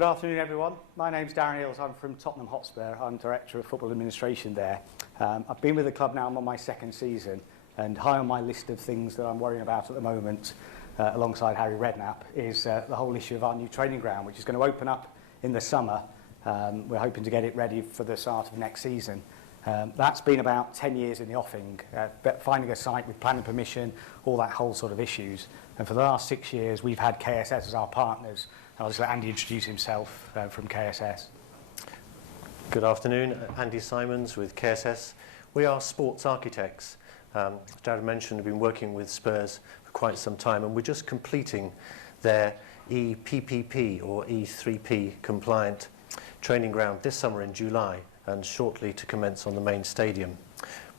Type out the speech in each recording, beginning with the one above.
Good afternoon, everyone. My name's Darren Eales. I'm from Tottenham Hotspur. I'm Director of Football Administration there. I've been with the club now. I'm on my second season, and high on my list of things that I'm worrying about at the moment, alongside Harry Redknapp, is the whole issue of our new training ground, which is going to open up in the summer. We're hoping to get it ready for the start of next season. That's been about 10 years in the offing, finding a site with planning permission, all that whole sort of issues. And for the last 6 years, we've had KSS as our partners. I'll just let Andy introduce himself from KSS. Good afternoon, Andy Simons with KSS. We are sports architects. As Darren mentioned, we've been working with Spurs for quite some time, and we're just completing their EPPP or E3P compliant training ground this summer in July, and shortly to commence on the main stadium.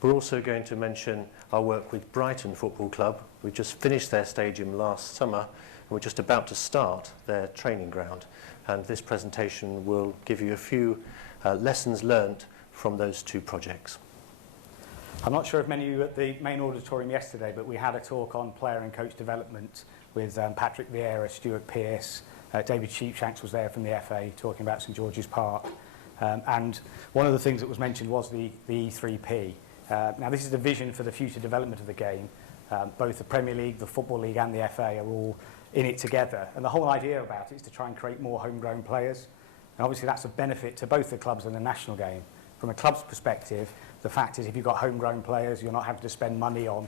We're also going to mention our work with Brighton Football Club. We just finished their stadium last summer, and we're just about to start their training ground. And this presentation will give you a few lessons learned from those two projects. I'm not sure if many of you were at the main auditorium yesterday, but we had a talk on player and coach development with Patrick Vieira, Stuart Pearce, David Sheepshanks was there from the FA talking about St George's Park. And one of the things that was mentioned was the E3P. Now this is the vision for the future development of the game. Both the Premier League, the Football League and the FA are all in it together. And the whole idea about it is to try and create more homegrown players. And obviously that's a benefit to both the clubs and the national game. From a club's perspective, the fact is if you've got homegrown players, you're not having to spend money on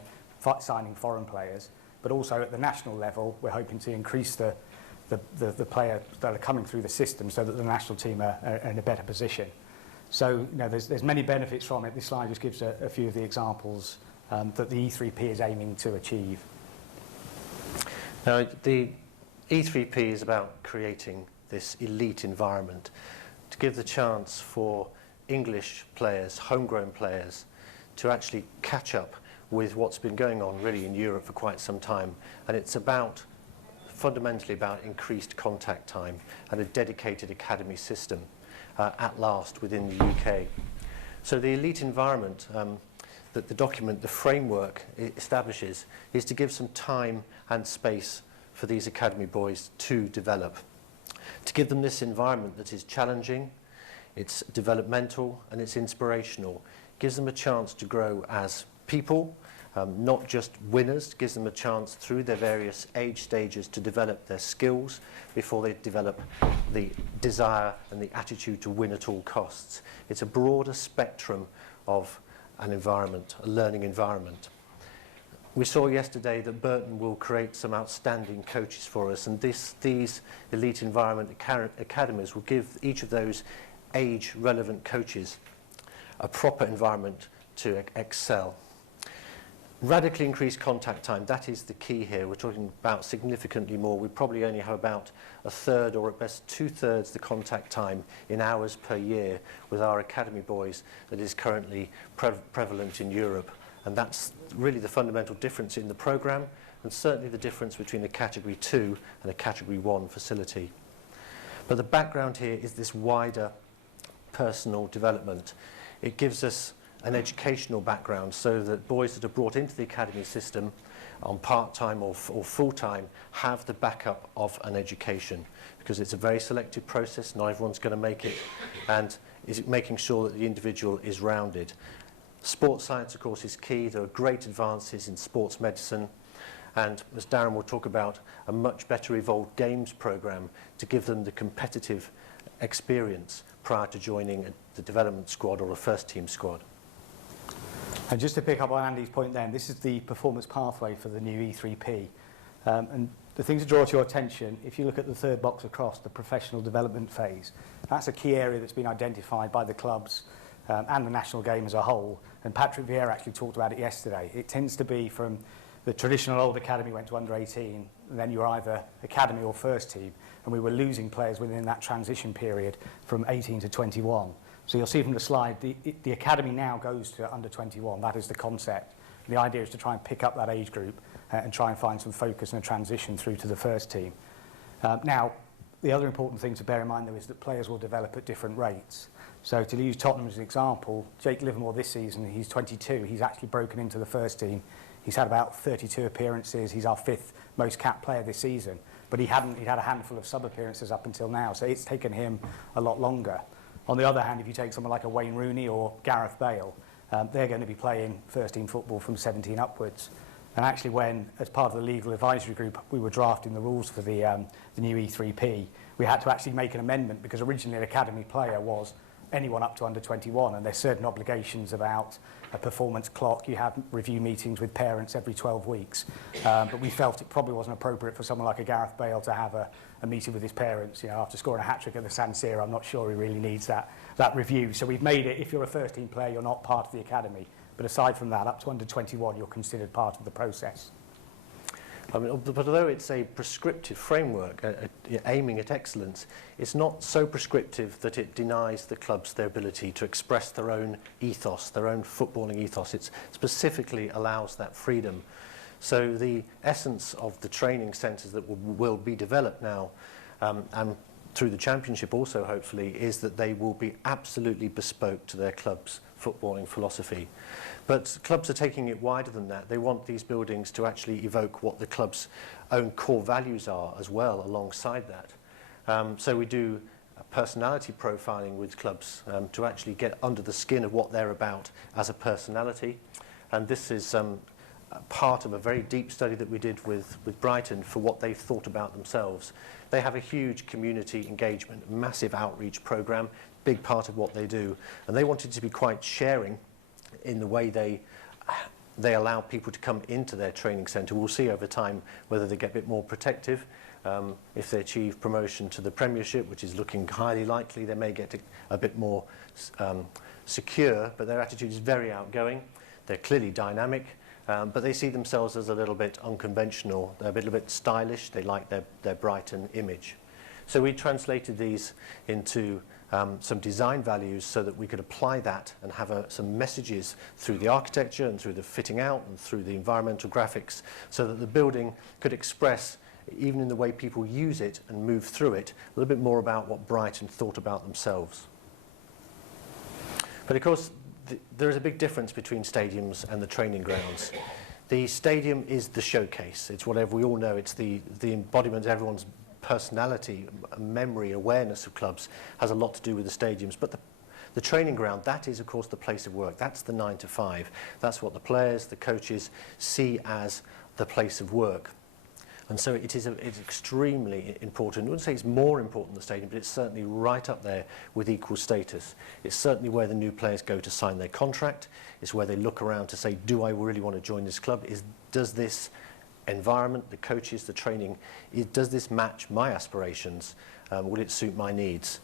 signing foreign players. But also at the national level, we're hoping to increase the players that are coming through the system so that the national team are in a better position. So there's many benefits from it. This slide just gives a few of the examples that the E3P is aiming to achieve. Now, the E3P is about creating this elite environment to give the chance for English players, homegrown players, to actually catch up with what's been going on really in Europe for quite some time. And it's fundamentally about increased contact time and a dedicated academy system at last within the UK. So the elite environment that the document, the framework establishes, is to give some time and space for these academy boys to develop. To give them this environment that is challenging, it's developmental and it's inspirational. Gives them a chance to grow as people, not just winners, gives them a chance through their various age stages to develop their skills before they develop the desire and the attitude to win at all costs. It's a broader spectrum of an environment, a learning environment. We saw yesterday that Burton will create some outstanding coaches for us, and these elite environment academies will give each of those age-relevant coaches a proper environment to excel. Radically increased contact time, that is the key here. We're talking about significantly more. We probably only have about a third or at best 2/3 the contact time in hours per year with our academy boys that is currently prevalent in Europe. And that's really the fundamental difference in the programme, and certainly the difference between a Category 2 and a Category 1 facility. But the background here is this wider personal development. It gives us an educational background so that boys that are brought into the academy system on part-time or full-time have the backup of an education, because it's a very selective process, not everyone's going to make it, and is making sure that the individual is rounded. Sports science, of course, is key. There are great advances in sports medicine, and as Darren will talk about, a much better evolved games programme to give them the competitive experience prior to joining the development squad or a first team squad. And just to pick up on Andy's point then, this is the performance pathway for the new E3P. And the thing to draw to your attention, if you look at the third box across, the professional development phase, that's a key area that's been identified by the clubs and the national game as a whole. And Patrick Vieira actually talked about it yesterday. It tends to be from the traditional old academy went to under 18, and then you're either academy or first team. And we were losing players within that transition period from 18 to 21. So you'll see from the slide, the academy now goes to under 21. That is the concept. The idea is to try and pick up that age group and try and find some focus and a transition through to the first team. Now, the other important thing to bear in mind, though, is that players will develop at different rates. So to use Tottenham as an example, Jake Livermore this season, he's 22. He's actually broken into the first team. He's had about 32 appearances. He's our 5th most capped player this season. but he'd had a handful of sub appearances up until now, so it's taken him a lot longer. On the other hand, if you take someone like a Wayne Rooney or Gareth Bale, they're going to be playing first team football from 17 upwards. And actually, when, as part of the legal advisory group, we were drafting the rules for the new E3P, we had to actually make an amendment, because originally an academy player was anyone up to under 21, and there's certain obligations about a performance clock. You have review meetings with parents every 12 weeks. But we felt it probably wasn't appropriate for someone like a Gareth Bale to have a meeting with his parents. You know, after scoring a hat-trick at the San Siro, I'm not sure he really needs that review. So we've made it, if you're a first-team player, you're not part of the academy. But aside from that, up to under 21, you're considered part of the process. I mean, but although it's a prescriptive framework aiming at excellence, it's not so prescriptive that it denies the clubs their ability to express their own ethos, their own footballing ethos. It specifically allows that freedom. So the essence of the training centres that will be developed now, and through the Championship also hopefully, is that they will be absolutely bespoke to their club's footballing philosophy. But clubs are taking it wider than that. They want these buildings to actually evoke what the club's own core values are as well alongside that. So we do personality profiling with clubs to actually get under the skin of what they're about as a personality. And this is part of a very deep study that we did with Brighton for what they've thought about themselves. They have a huge community engagement, massive outreach program, big part of what they do. And they wanted to be quite sharing in the way they allow people to come into their training centre. We'll see over time whether they get a bit more protective. If they achieve promotion to the Premiership, which is looking highly likely, they may get a bit more secure, but their attitude is very outgoing. They're clearly dynamic, but they see themselves as a little bit unconventional. They're a little bit stylish. They like their Brighton image. So we translated these into some design values so that we could apply that and have some messages through the architecture and through the fitting out and through the environmental graphics, so that the building could express, even in the way people use it and move through it, a little bit more about what Brighton thought about themselves. But of course, there is a big difference between stadiums and the training grounds. The stadium is the showcase. It's whatever we all know. It's the embodiment of everyone's personality, memory, awareness of clubs has a lot to do with the stadiums. But the training ground, that is, of course, the place of work. That's the 9 to 5. That's what the players, the coaches see as the place of work. And so it's extremely important. I wouldn't say it's more important than the stadium, but it's certainly right up there with equal status. It's certainly where the new players go to sign their contract. It's where they look around to say, do I really want to join this club? Does this environment, the coaches, the training, does this match my aspirations? Will it suit my needs?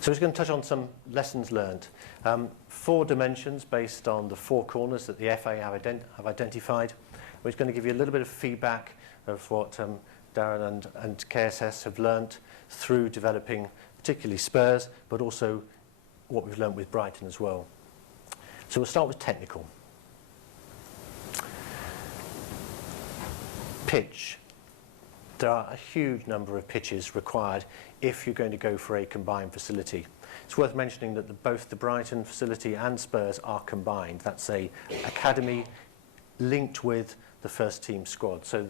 So we're just going to touch on some lessons learned. 4 dimensions based on the 4 corners that the FA have identified. We're just going to give you a little bit of feedback of what Darren and KSS have learnt through developing particularly Spurs, but also what we've learnt with Brighton as well. So we'll start with technical. Pitch. There are a huge number of pitches required if you're going to go for a combined facility. It's worth mentioning that both the Brighton facility and Spurs are combined. That's a academy linked with the first team squad. So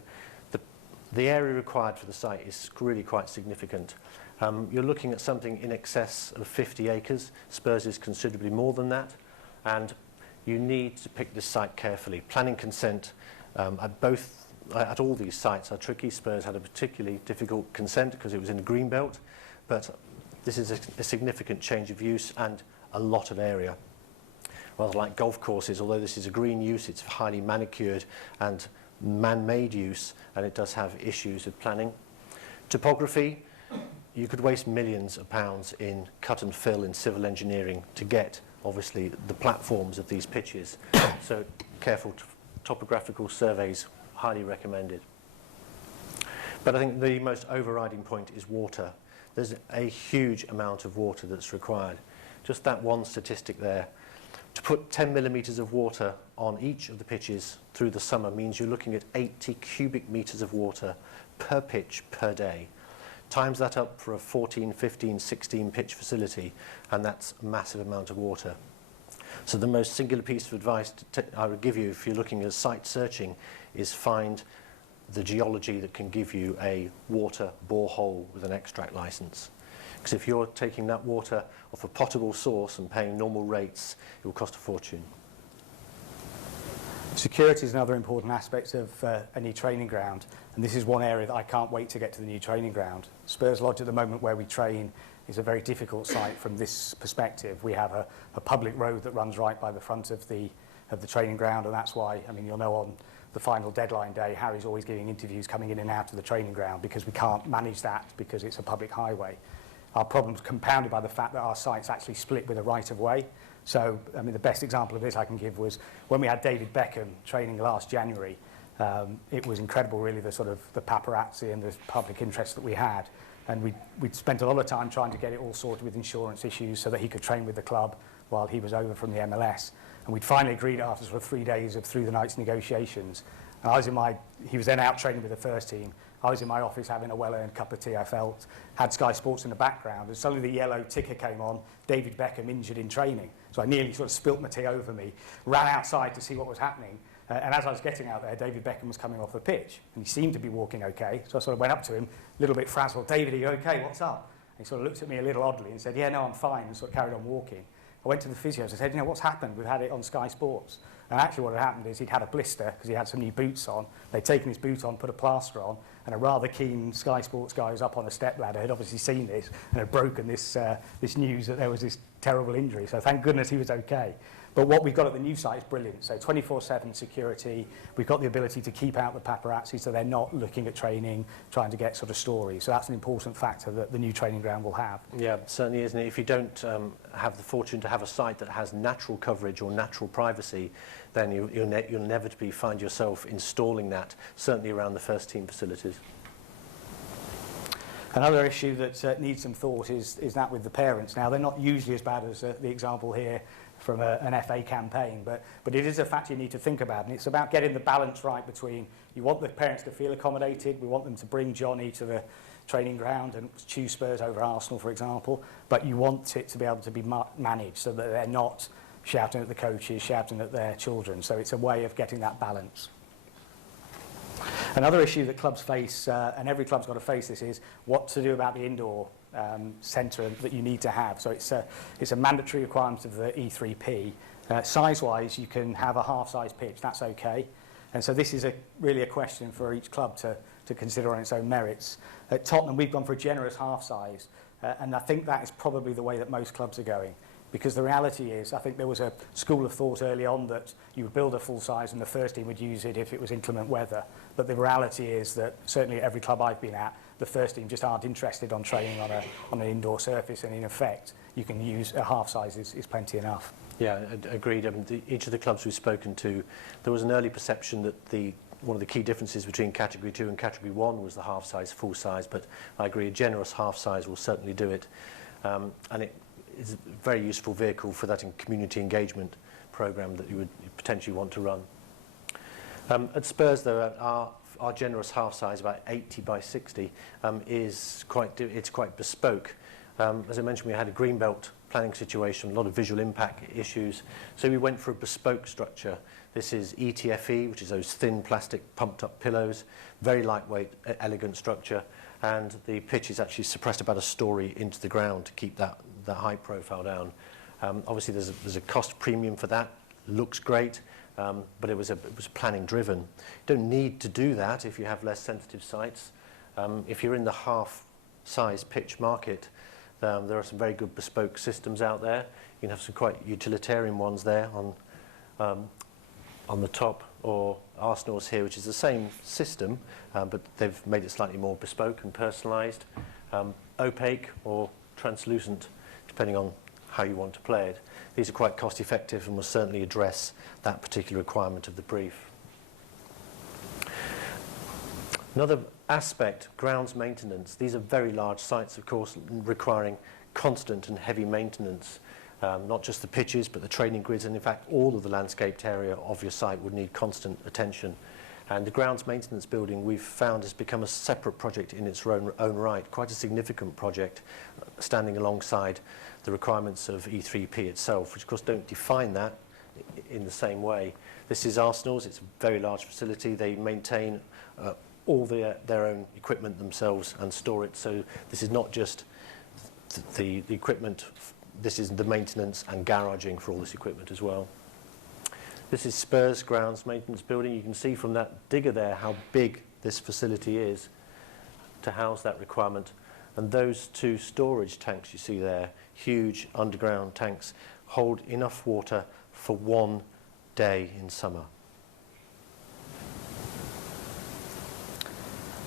the area required for the site is really quite significant. You're looking at something in excess of 50 acres. Spurs is considerably more than that. And you need to pick this site carefully. Planning consent at all these sites are tricky. Spurs had a particularly difficult consent because it was in the green belt, but this is a significant change of use and a lot of area. Rather like golf courses, although this is a green use, it's highly manicured and man-made use, and it does have issues with planning. Topography, you could waste millions of pounds in cut and fill in civil engineering to get, obviously, the platforms of these pitches. So careful topographical surveys, highly recommended. But I think the most overriding point is water. There's a huge amount of water that's required. Just that one statistic there. To put 10 millimetres of water on each of the pitches through the summer means you're looking at 80 cubic metres of water per pitch per day. Times that up for a 14, 15, 16 pitch facility, and that's a massive amount of water. So the most singular piece of advice I would give you if you're looking at site searching is find the geology that can give you a water borehole with an extract license. Because if you're taking that water off a potable source and paying normal rates, it will cost a fortune. Security is another important aspect of a new training ground, and this is one area that I can't wait to get to the new training ground. Spurs Lodge at the moment where we train is a very difficult site from this perspective. We have a public road that runs right by the front of the training ground, and that's why, I mean, you'll know on the final deadline day, Harry's always giving interviews coming in and out of the training ground because we can't manage that because it's a public highway. Our problem's compounded by the fact that our site's actually split with a right-of-way. So, I mean, the best example of this I can give was when we had David Beckham training last January. It was incredible, really, the sort of the paparazzi and the public interest that we had. And we'd spent a lot of time trying to get it all sorted with insurance issues so that he could train with the club while he was over from the MLS. And we'd finally agreed after sort of 3 days of through the night's negotiations. And he was then out training with the first team. I was in my office having a well-earned cup of tea, I felt, had Sky Sports in the background, and suddenly the yellow ticker came on, David Beckham injured in training. So I nearly sort of spilt my tea over me, ran outside to see what was happening, and as I was getting out there, David Beckham was coming off the pitch, and he seemed to be walking okay, so I sort of went up to him, a little bit frazzled, "David, are you okay? What's up?" And he sort of looked at me a little oddly and said, "Yeah, no, I'm fine," and sort of carried on walking. I went to the physios and said, "You know, what's happened? We've had it on Sky Sports." And actually what had happened is he'd had a blister because he had some new boots on. They'd taken his boot on, put a plaster on, and a rather keen Sky Sports guy who was up on a stepladder had obviously seen this and had broken this news that there was this terrible injury. So thank goodness he was okay. But what we've got at the new site is brilliant. So 24/7 security. We've got the ability to keep out the paparazzi so they're not looking at training, trying to get sort of stories. So that's an important factor that the new training ground will have. Yeah, certainly, isn't it? If you don't have the fortune to have a site that has natural coverage or natural privacy, then you'll inevitably find yourself installing that, certainly around the first team facilities. Another issue that needs some thought is that with the parents. Now, they're not usually as bad as the example here from an FA campaign, but it is a factor you need to think about, and it's about getting the balance right between you want the parents to feel accommodated, we want them to bring Johnny to the training ground and choose Spurs over Arsenal, for example, but you want it to be able to be managed so that they're not shouting at the coaches, shouting at their children, so it's a way of getting that balance. Another issue that clubs face, and every club's got to face this, is what to do about the indoor centre that you need to have. So it's a mandatory requirement of the E3P. Size-wise, you can have a half-size pitch, that's okay. And so this is really a question for each club to consider on its own merits. At Tottenham, we've gone for a generous half-size, and I think that is probably the way that most clubs are going. Because the reality is, I think there was a school of thought early on that you would build a full size and the first team would use it if it was inclement weather. But the reality is that certainly at every club I've been at, the first team just aren't interested on training on an indoor surface, and in effect, you can use a half size is plenty enough. Yeah, agreed. Each of the clubs we've spoken to, there was an early perception that one of the key differences between Category 2 and Category 1 was the half size, full size, but I agree, a generous half size will certainly do it. And it is a very useful vehicle for that community engagement programme that you would potentially want to run. At Spurs, though, our generous half size, about 80 by 60, it's quite bespoke. As I mentioned, we had a greenbelt planning situation, a lot of visual impact issues, so we went for a bespoke structure. This is ETFE, which is those thin plastic pumped up pillows, very lightweight, elegant structure, and the pitch is actually suppressed about a storey into the ground to keep that height profile down. Obviously there's a cost premium for that, looks great, but it was planning driven. You don't need to do that if you have less sensitive sites. If you're in the half size pitch market, there are some very good bespoke systems out there. You can have some quite utilitarian ones there on the top, or Arsenal's here, which is the same system, but they've made it slightly more bespoke and personalised, opaque or translucent, depending on how you want to play it. These are quite cost effective and will certainly address that particular requirement of the brief. Another aspect, grounds maintenance. These are very large sites, of course, requiring constant and heavy maintenance. Not just the pitches, but the training grids, and in fact all of the landscaped area of your site would need constant attention. And the grounds maintenance building, we've found, has become a separate project in its own right, quite a significant project, standing alongside the requirements of E3P itself, which of course don't define that in the same way. This is Arsenal's, it's a very large facility. They maintain all their own equipment themselves and store it. So this is not just the equipment, this is the maintenance and garaging for all this equipment as well. This is Spurs grounds maintenance building. You can see from that digger there how big this facility is to house that requirement. And those two storage tanks you see there, huge underground tanks, hold enough water for 1 day in summer.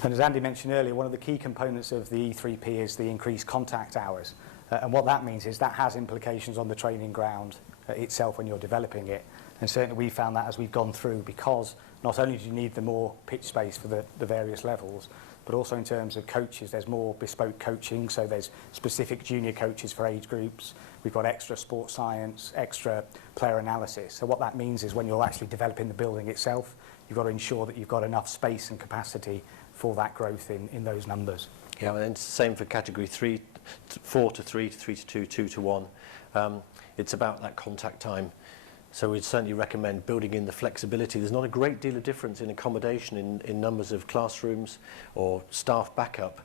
And as Andy mentioned earlier, one of the key components of the E3P is the increased contact hours. And what that means is that has implications on the training ground itself when you're developing it. And certainly we found that as we've gone through, because not only do you need the more pitch space for the various levels, but also in terms of coaches, there's more bespoke coaching. So there's specific junior coaches for age groups. We've got extra sports science, extra player analysis. So what that means is when you're actually developing the building itself, you've got to ensure that you've got enough space and capacity for that growth in those numbers. Yeah, and it's the same for category 3, 4 to 3 to 3 to 2, 2 to 1. It's about that contact time. So we'd certainly recommend building in the flexibility. There's not a great deal of difference in accommodation in numbers of classrooms or staff backup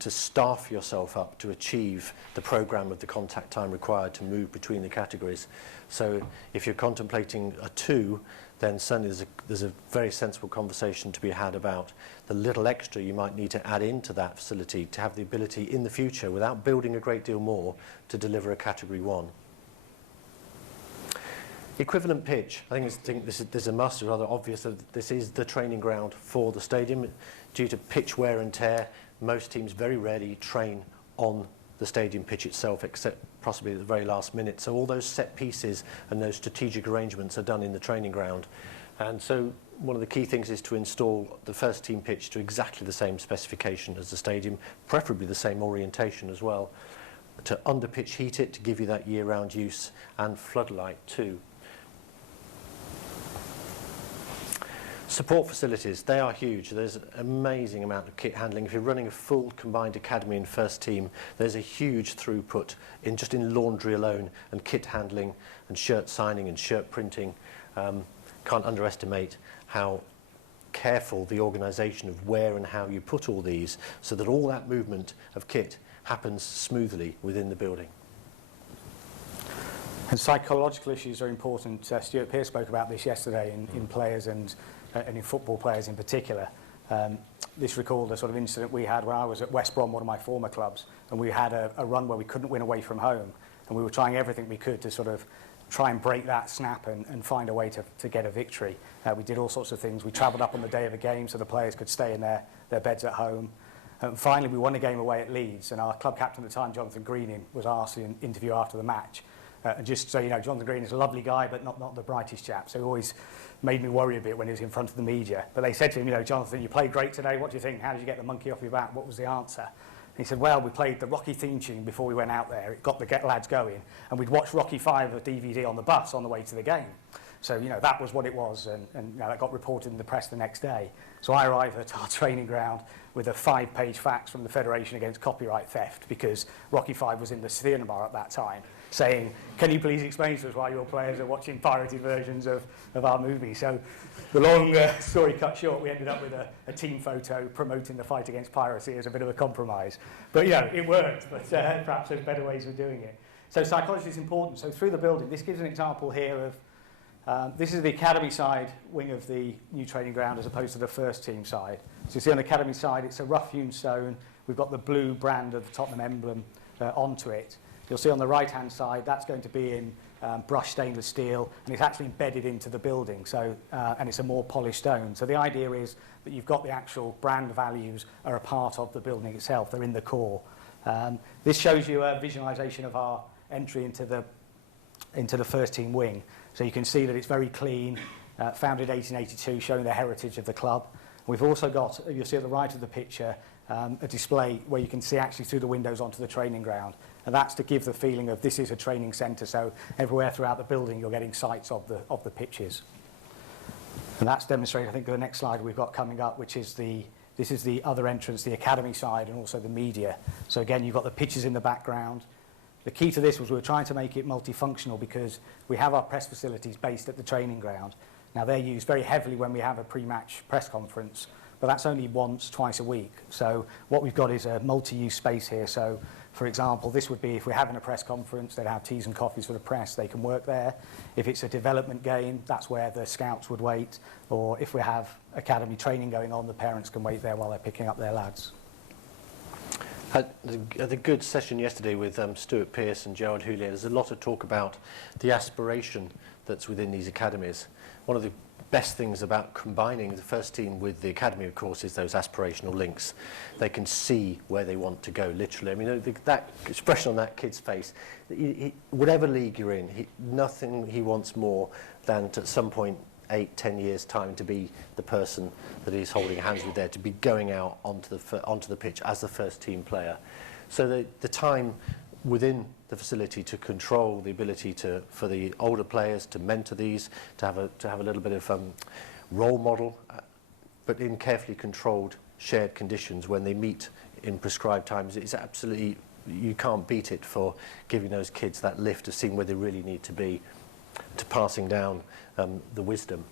to staff yourself up to achieve the programme of the contact time required to move between the categories. So if you're contemplating a 2, then certainly there's a very sensible conversation to be had about the little extra you might need to add into that facility to have the ability in the future, without building a great deal more, to deliver a category 1. Equivalent pitch. I think this is a must. It's rather obvious that this is the training ground for the stadium. Due to pitch wear and tear, most teams very rarely train on the stadium pitch itself, except possibly at the very last minute. So all those set pieces and those strategic arrangements are done in the training ground. And so one of the key things is to install the first team pitch to exactly the same specification as the stadium, preferably the same orientation as well, to under-pitch heat it to give you that year-round use, and floodlight too. Support facilities, they are huge. There's an amazing amount of kit handling. If you're running a full combined academy and first team, there's a huge throughput just in laundry alone, and kit handling and shirt signing and shirt printing. Can't underestimate how careful the organisation of where and how you put all these, so that all that movement of kit happens smoothly within the building. And psychological issues are important. Stuart Pearce spoke about this yesterday in players and in football players in particular. This recalled a sort of incident we had when I was at West Brom, one of my former clubs, and we had a run where we couldn't win away from home, and we were trying everything we could to sort of try and break that snap and find a way to get a victory. We did all sorts of things. We travelled up on the day of the game so the players could stay in their beds at home. And finally, we won a game away at Leeds, and our club captain at the time, Jonathan Greening, was asked in an interview after the match. And just so you know, Jonathan Green is a lovely guy, but not the brightest chap. So he always made me worry a bit when he was in front of the media. But they said to him, you know, Jonathan, you played great today. What do you think? How did you get the monkey off your back? What was the answer? And he said, well, we played the Rocky theme tune before we went out there. It got the lads going. And we'd watched Rocky 5 of DVD on the bus on the way to the game. So, you know, that was what it was. And you know, that got reported in the press the next day. So I arrived at our training ground with a 5-page fax from the Federation Against Copyright Theft, because Rocky 5 was in the cinema at that time, saying, can you please explain to us why your players are watching pirated versions of our movie? So the long story cut short, we ended up with a team photo promoting the fight against piracy as a bit of a compromise. But, you know, it worked, but perhaps there's better ways of doing it. So psychology is important. So through the building, this gives an example here of, this is the academy side wing of the new training ground as opposed to the first team side. So you see on the academy side, it's a rough hewn stone. We've got the blue brand of the Tottenham emblem onto it. You'll see on the right-hand side, that's going to be in brushed stainless steel, and it's actually embedded into the building, so, and it's a more polished stone. So the idea is that you've got the actual brand values are a part of the building itself. They're in the core. This shows you a visualization of our entry into the first team wing. So you can see that it's very clean, founded 1882, showing the heritage of the club. We've also got, you'll see at the right of the picture, a display where you can see actually through the windows onto the training ground. And that's to give the feeling of this is a training centre, so everywhere throughout the building you're getting sights of the pitches. And that's demonstrated, I think, the next slide we've got coming up, which is this is the other entrance, the academy side, and also the media. So again, you've got the pitches in the background. The key to this was we were trying to make it multifunctional, because we have our press facilities based at the training ground. Now, they're used very heavily when we have a pre-match press conference, but that's only once, twice a week. So what we've got is a multi-use space here. So, for example, this would be if we're having a press conference, they'd have teas and coffees for the press, they can work there. If it's a development game, that's where the scouts would wait. Or if we have academy training going on, the parents can wait there while they're picking up their lads. Had a good session yesterday with Stuart Pearce and Gerard Houllier. There's a lot of talk about the aspiration that's within these academies. One of the best things about combining the first team with the academy, of course, is those aspirational links. They can see where they want to go, literally. I mean, that expression on that kid's face, whatever league you're in, nothing he wants more than to, at some point, 8-10 years' time, to be the person that he's holding hands with there, to be going out onto the pitch as the first team player. So the time within the facility to control, the ability for the older players to mentor these, to have a little bit of role model, but in carefully controlled shared conditions when they meet in prescribed times, it's absolutely, you can't beat it for giving those kids that lift of seeing where they really need to be, to passing down the wisdom.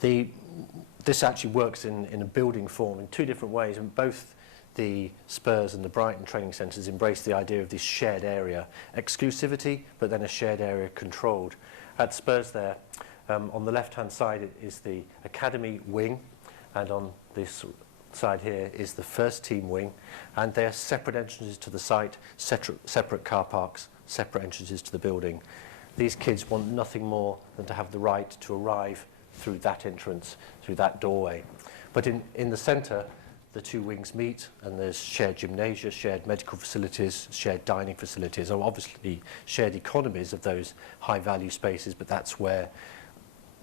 This actually works in a building form in two different ways, and both the Spurs and the Brighton training centres embrace the idea of this shared area exclusivity, but then a shared area controlled. At Spurs there, on the left-hand side is the academy wing, and on this side here is the first team wing, and they are separate entrances to the site, separate car parks, separate entrances to the building. These kids want nothing more than to have the right to arrive through that entrance, through that doorway. But in the centre, the two wings meet, and there's shared gymnasia, shared medical facilities, shared dining facilities, and obviously shared economies of those high-value spaces, but that's where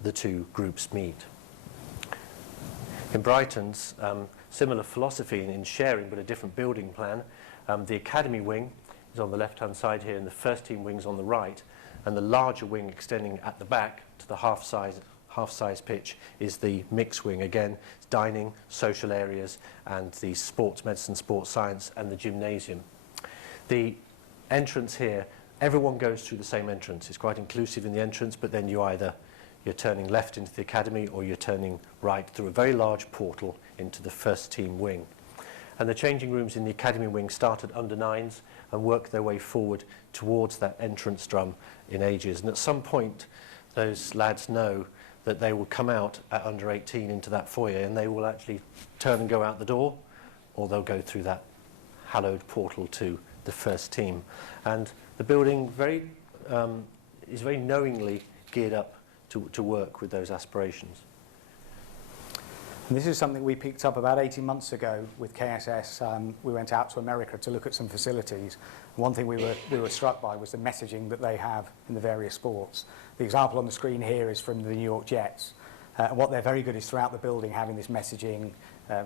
the two groups meet. In Brighton's similar philosophy in sharing, but a different building plan, the academy wing is on the left-hand side here, and the first team wing's on the right, and the larger wing extending at the back to the half-size pitch is the mixed wing. Again, it's dining, social areas, and the sports medicine, sports science, and the gymnasium. The entrance here, everyone goes through the same entrance. It's quite inclusive in the entrance, but then you're turning left into the academy, or you're turning right through a very large portal into the first team wing. And the changing rooms in the academy wing start at under 9s and work their way forward towards that entrance drum in ages. And at some point, those lads know that they will come out at under 18 into that foyer, and they will actually turn and go out the door, or they'll go through that hallowed portal to the first team. And the building is very knowingly geared up to work with those aspirations. And this is something we picked up about 18 months ago with KSS. We went out to America to look at some facilities. One thing we were struck by was the messaging that they have in the various sports. The example on the screen here is from the New York Jets. And what they're very good is throughout the building having this messaging,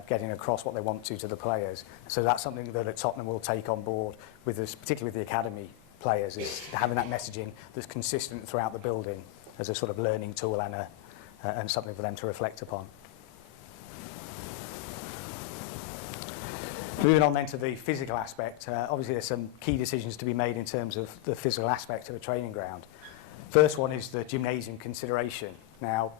getting across what they want to the players. So that's something that at Tottenham will take on board, with this, particularly with the academy players, is having that messaging that's consistent throughout the building as a sort of learning tool and something for them to reflect upon. Moving on then to the physical aspect, obviously there's some key decisions to be made in terms of the physical aspect of a training ground. First one is the gymnasium consideration. Now,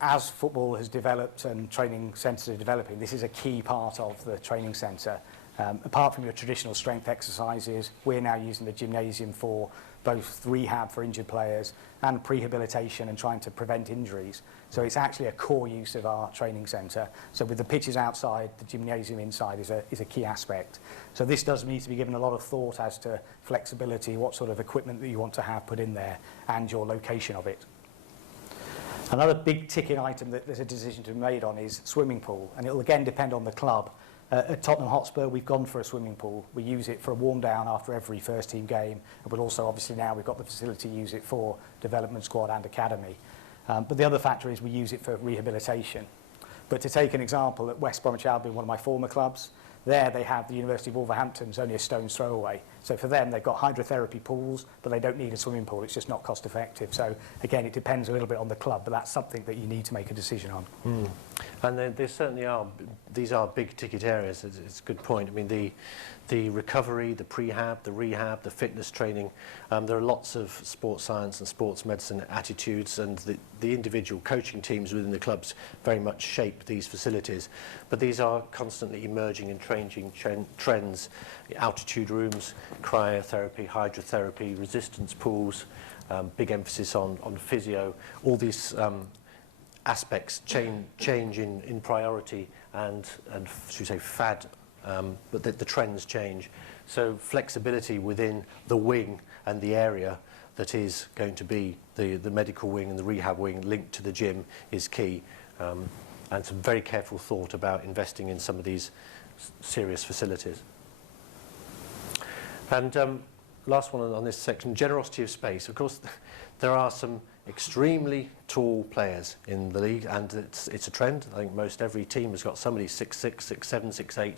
as football has developed and training centres are developing, this is a key part of the training centre. Apart from your traditional strength exercises, we're now using the gymnasium for both rehab for injured players and prehabilitation and trying to prevent injuries. So it's actually a core use of our training centre. So with the pitches outside, the gymnasium inside is a key aspect. So this does need to be given a lot of thought as to flexibility, what sort of equipment that you want to have put in there, and your location of it. Another big ticking item that there's a decision to be made on is swimming pool, and it will again depend on the club. At Tottenham Hotspur, we've gone for a swimming pool. We use it for a warm down after every first team game, but also obviously now we've got the facility to use it for development squad and academy. But the other factor is we use it for rehabilitation. But to take an example, at West Bromwich Albion, one of my former clubs, there they have the University of Wolverhampton's only a stone's throw away. So for them, they've got hydrotherapy pools, but they don't need a swimming pool. It's just not cost effective. So again, it depends a little bit on the club, but that's something that you need to make a decision on. And there certainly are, these are big ticket areas. It's a good point. I mean, the recovery, the prehab, the rehab, the fitness training, there are lots of sports science and sports medicine attitudes, and the individual coaching teams within the clubs very much shape these facilities. But these are constantly emerging and changing trends. Altitude rooms, cryotherapy, hydrotherapy, resistance pools, big emphasis on physio, all these aspects change in priority and should we say fad, but the trends change. So flexibility within the wing and the area that is going to be the medical wing and the rehab wing linked to the gym is key, and some very careful thought about investing in some of these serious facilities. And last one on this section, generosity of space. Of course, there are some extremely tall players in the league, and it's a trend. I think most every team has got somebody 6'6", 6'7", 6'8".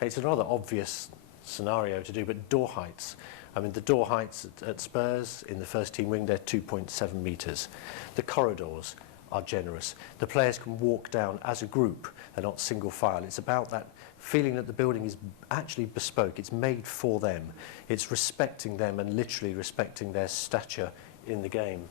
It's a rather obvious scenario to do, but door heights. I mean, the door heights at Spurs in the first team wing, they're 2.7 metres. The corridors are generous. The players can walk down as a group. They're not single file. It's about that feeling that the building is actually bespoke. It's made for them. It's respecting them and literally respecting their stature in the game.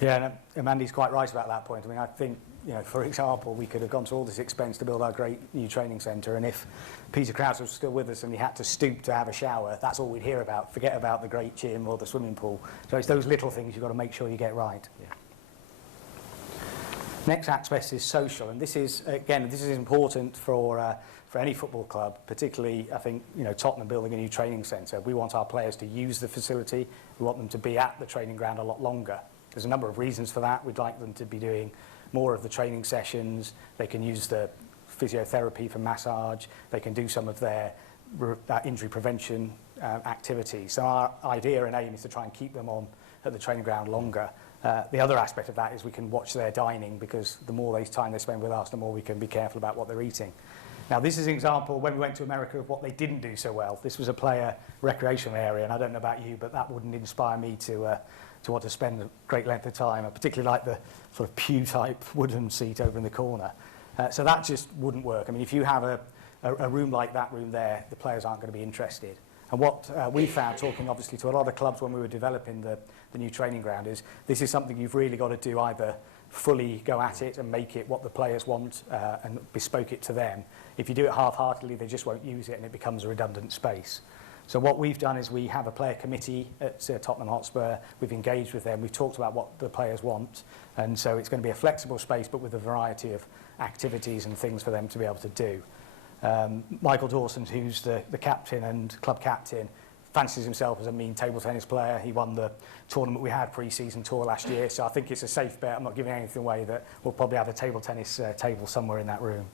Yeah, and Andy's quite right about that point. I mean, I think, you know, for example, we could have gone to all this expense to build our great new training centre, and if Peter Krause was still with us and he had to stoop to have a shower, that's all we'd hear about. Forget about the great gym or the swimming pool. So it's those little things you've got to make sure you get right. Yeah. Next aspect is social, and this is, again, this is important for any football club, particularly, I think, you know, Tottenham building a new training centre. We want our players to use the facility. We want them to be at the training ground a lot longer. There's a number of reasons for that. We'd like them to be doing more of the training sessions. They can use the physiotherapy for massage. They can do some of their injury prevention activities. So our idea and aim is to try and keep them on at the training ground longer. The other aspect of that is we can watch their dining, because the more time they spend with us, the more we can be careful about what they're eating. Now, this is an example when we went to America of what they didn't do so well. This was a player recreational area, and I don't know about you, but that wouldn't inspire me to want to spend a great length of time. I particularly like the sort of pew-type wooden seat over in the corner. So that just wouldn't work. I mean, if you have a room like that room there, the players aren't going to be interested. And what we found, talking obviously to a lot of clubs when we were developing the new training ground, is this is something you've really got to do, either fully go at it and make it what the players want and bespoke it to them. If you do it half-heartedly, they just won't use it and it becomes a redundant space. So what we've done is we have a player committee at Tottenham Hotspur. We've engaged with them. We've talked about what the players want. And so it's going to be a flexible space, but with a variety of activities and things for them to be able to do. Michael Dawson, who's the captain and club captain, fancies himself as a mean table tennis player. He won the tournament we had pre-season tour last year. So I think it's a safe bet. I'm not giving anything away that we'll probably have a table tennis table somewhere in that room.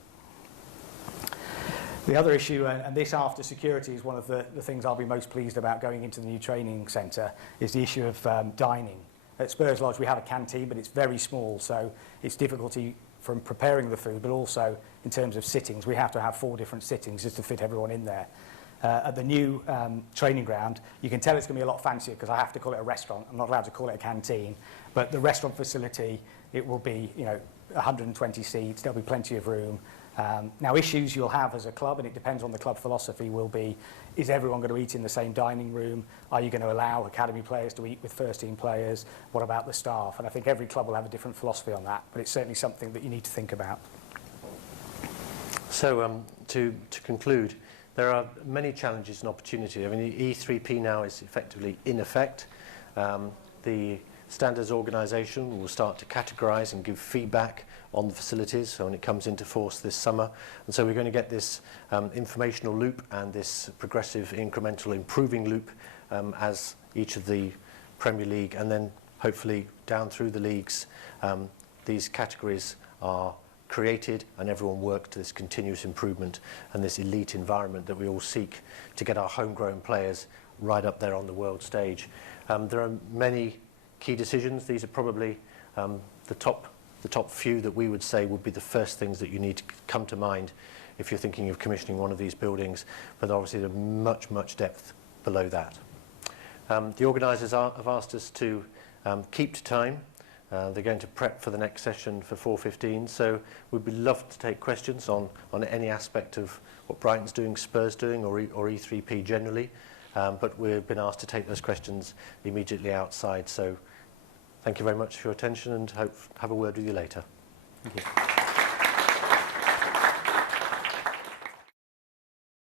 The other issue, and this after security is one of the things I'll be most pleased about going into the new training centre, is the issue of dining. At Spurs Lodge we have a canteen, but it's very small, so it's difficulty from preparing the food, but also in terms of sittings. We have to have 4 different sittings just to fit everyone in there. At the new training ground, you can tell it's going to be a lot fancier because I have to call it a restaurant. I'm not allowed to call it a canteen, but the restaurant facility, it will be, you know, 120 seats, there'll be plenty of room. Now, issues you'll have as a club, and it depends on the club philosophy, will be, is everyone going to eat in the same dining room? Are you going to allow academy players to eat with first-team players? What about the staff? And I think every club will have a different philosophy on that, but it's certainly something that you need to think about. So, to conclude, there are many challenges and opportunities. I mean, the E3P now is effectively in effect. The standards organisation will start to categorise and give feedback on the facilities so when it comes into force this summer. And so we're going to get this informational loop and this progressive incremental improving loop as each of the Premier League and then hopefully down through the leagues, these categories are created and everyone work to this continuous improvement and this elite environment that we all seek to get our homegrown players right up there on the world stage. There are many key decisions. These are probably the top few that we would say would be the first things that you need to come to mind if you're thinking of commissioning one of these buildings. But obviously there's much depth below that. The organisers have asked us to keep to time. They're going to prep for the next session for 4:15, so we'd be loved to take questions on any aspect of what Brighton's doing, Spurs doing, or E3P generally. But we've been asked to take those questions immediately outside. So thank you very much for your attention, and hope have a word with you later. Thank you.